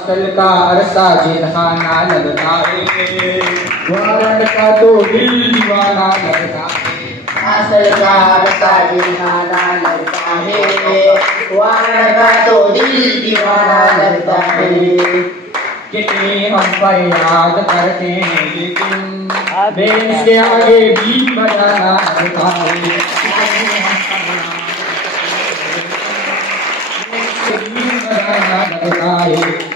आजकल का अरसा जिनखाना लगता है, वारंट का तो दिल दीवाना लगता है। आजकल का अरसा जिनखाना लगता है, वारंट का तो दिल दीवाना लगता है। कितने हम पर याद करते हैं लेकिन देश के आगे भी बजाना लगता है।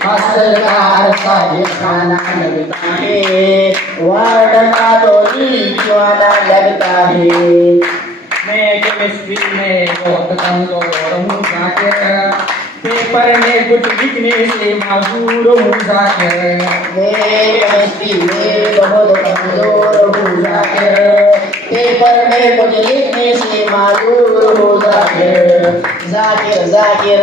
आजकल का अरसा जिनखाना लगता है, वारंट का तो दिल दीवाना लगता है। मैं केमिस्ट्री में बहुत कमजोर हूँ जाकर, पेपर में कुछ लिखने से माजूर हूँ जाकर। मैं केमिस्ट्री में बहुत कमजोर हूँ जाकर, पेपर में कुछ लिखने से माजूर हूँ जाकर। जाकिर जाकिर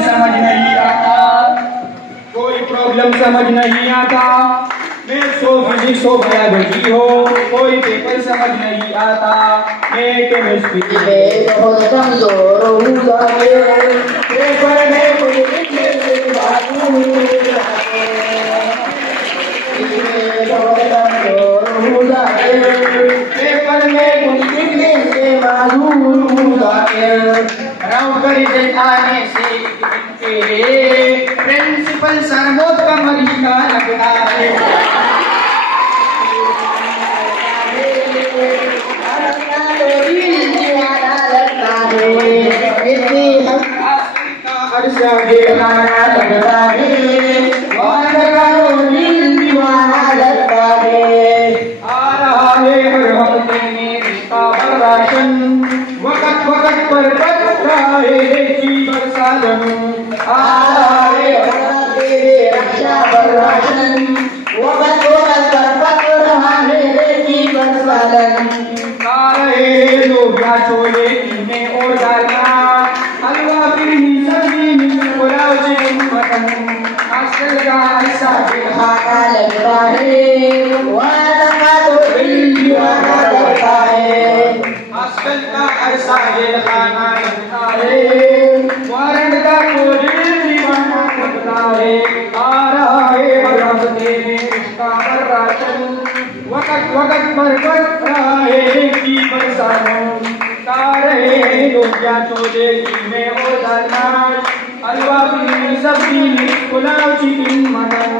समझ नहीं आता, कोई प्रॉब्लम समझ नहीं आता। मैं सो फिजिक्स हो बायोलॉजी हो, कोई पेपर समझ नहीं आता। मैं केमिस्ट्री मैं बहुत कमजोर हूँ जाकिर, पेपर में कुछ लिखने से माजूर हूँ जाकिर। मैं बहुत कमजोर हूँ जाकिर, पेपर में कुछ लिखने से माजूर हूँ जाकिर। राउंड का रिजल्ट आने से पहले प्रिंसिपल सर बहुत कमरी का लगता है। अरसा जिनखाना लगता है, वारंट का तो दिल दीवाना लगता है। आ रहा है हर हफ्ते में रिश्ता पर राशन, वक्त वक्त पर बच रहा है देखी बरसालन। आ रहा है रक्षा पर राशन, वक्त वक्त पर पक रहा है देखी बरसालन। आ रहे लोबिया छोले में और डालना, हलवा फिरनी सब्जी में पुलाव चिकन मटन। आजकल का अरसा जिनखाना लगता है, वारंट का तो दिल दीवाना लगता है। आजकल का अरसा जिनखाना लगता है, वारंट का तो दिल दीवाना लगता है। आ रहा है हर हफ्ते में रिश्ता पर राशन, वक्त वक्त पर बच रहा है देखी बरसालन। आ रहे लोबिया छोले में और डालना, हलवा फिरनी सब्जी में पुलाव चिकन मटन।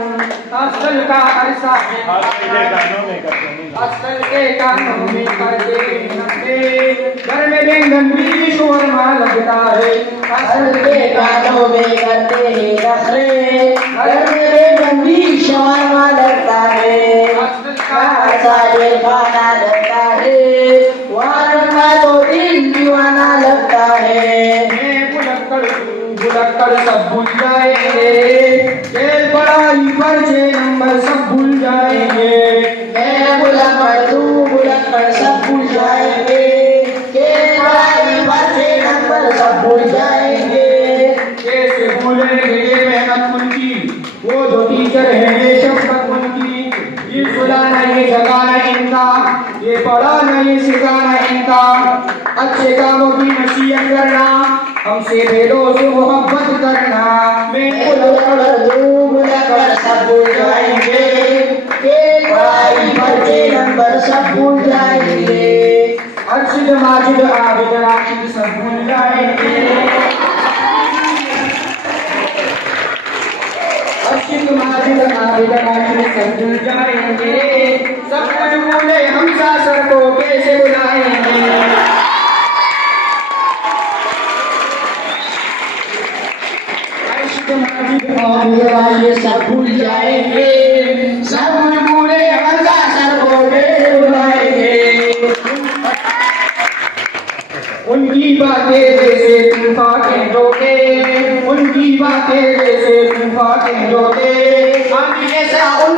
आजकल का अरसा आजकल के गानों में करते नखरे, घर में बैंगन भी शोरमा लगता है। आजकल के गानों में करते हैं नखरे, घर में बैंगन भी शौरमा लगता है। आजकल का अरसा जिनखाना लगता है, वारंट का तो दिल दीवाना लगता है। मैं भुलक्कड़ सब भूल जाएंगे, खेल पढ़ाई पर्चे नंबर सब भूल जाएंगे। मैं भुलक्कड़ तू भुलक्कड़ सब भूल जाएंगे, के पढ़ाई पर्चे नंबर सब भूल जाएंगे। कैसे भूलेंगे ये मेहनत उनकी, वो जो टीचर है ये शफकत उनकी। ये सुलाना ये जगाना इनका, ये पढ़ाना ये सिखाना इनका। अच्छे कामों की नसीहत करना, हमसे बेदों से मोहब्बत करना। मैं भुलक्कड़ तू भुलक्कड़ सब भूल जाएंगे, के पढ़ाई पर्चे नंबर सब भूल जाएंगे। अर्शिद माजिद आबिद राशिद सब भूल जाएंगे। अर्शिद माजिद आबिद राशिद सब भूल जाएंगे। सब कोई भूले हमसा सर को कैसे बुलाएंगे। अर्शिद माजिद आबिद राशिद सब भूल जाएंगे, सब कोई भूले हमसा सर को कैसे बुलाएंगे। उनकी बातें जैसे तूफान रोके, उनकी बातें जैसे तूफान रोके। हम ऐसा उन